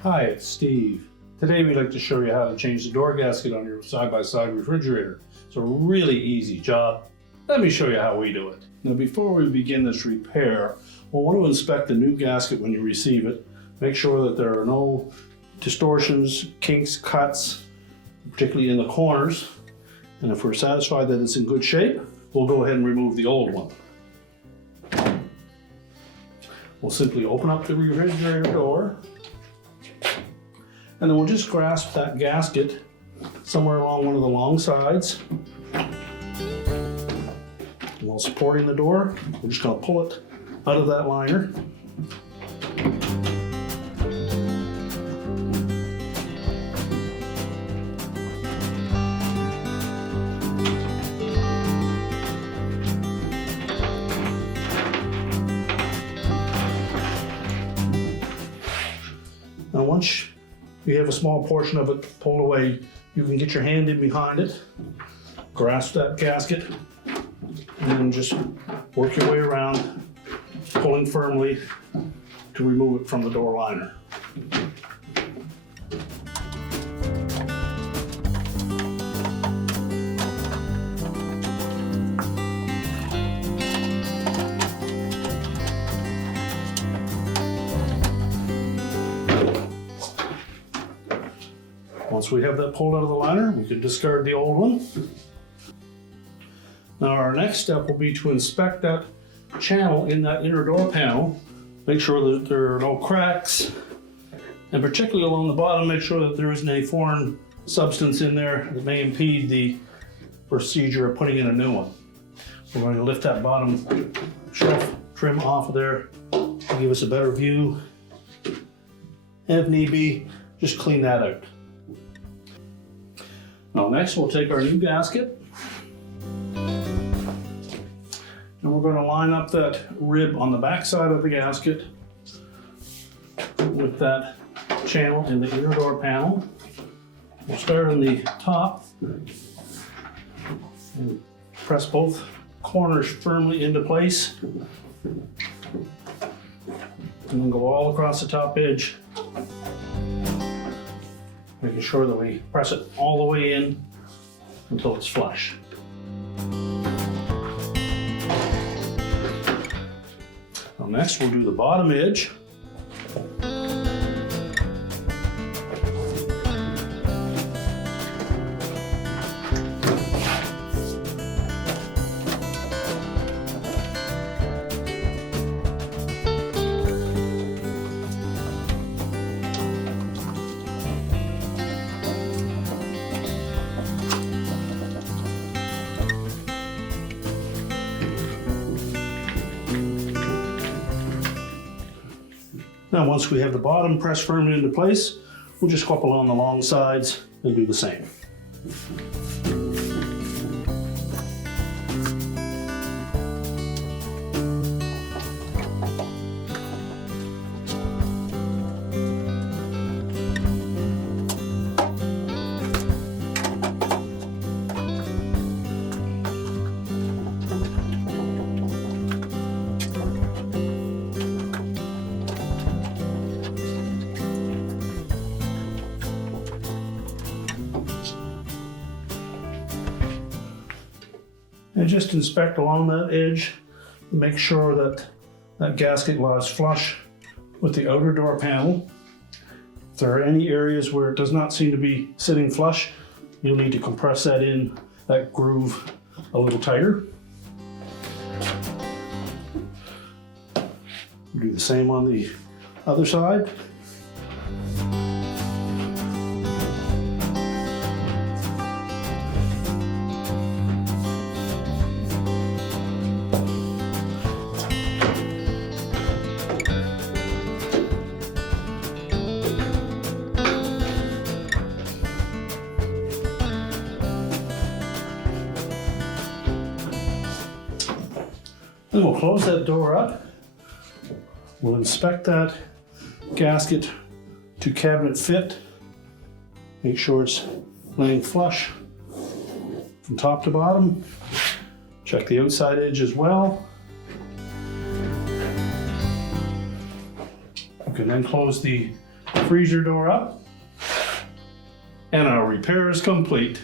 Hi, it's Steve. Today we'd like to show you how to change the door gasket on your side-by-side refrigerator. It's a really easy job. Let me show you how we do it. Now before we begin this repair, we'll want to inspect the new gasket when you receive it. Make sure that there are no distortions, kinks, cuts, particularly in the corners. And if we're satisfied that it's in good shape, we'll go ahead and remove the old one. We'll simply open up the refrigerator door, and then we'll just grasp that gasket somewhere along one of the long sides. And while supporting the door, we're just going to pull it out of that liner. Now once you have a small portion of it pulled away, you can get your hand in behind it, grasp that gasket, and then just work your way around, pulling firmly to remove it from the door liner. Once we have that pulled out of the liner, we can discard the old one. Now our next step will be to inspect that channel in that inner door panel. Make sure that there are no cracks, and particularly along the bottom, make sure that there isn't any foreign substance in there that may impede the procedure of putting in a new one. We're going to lift that bottom shelf trim off of there to give us a better view. And if need be, just clean that out. Now next we'll take our new gasket, and we're going to line up that rib on the back side of the gasket with that channel in the inner door panel. We'll start on the top and press both corners firmly into place, and then go all across the top edge, making sure that we press it all the way in until it's flush. Now next we'll do the bottom edge. Now once we have the bottom pressed firmly into place, we'll just go up along the long sides and do the same. And just inspect along that edge, make sure that that gasket lies flush with the outer door panel. If there are any areas where it does not seem to be sitting flush, you'll need to compress that groove a little tighter. Do the same on the other side. Then we'll close that door up. We'll inspect that gasket to cabinet fit. Make sure it's laying flush from top to bottom. Check the outside edge as well. You can then close the freezer door up, and our repair is complete.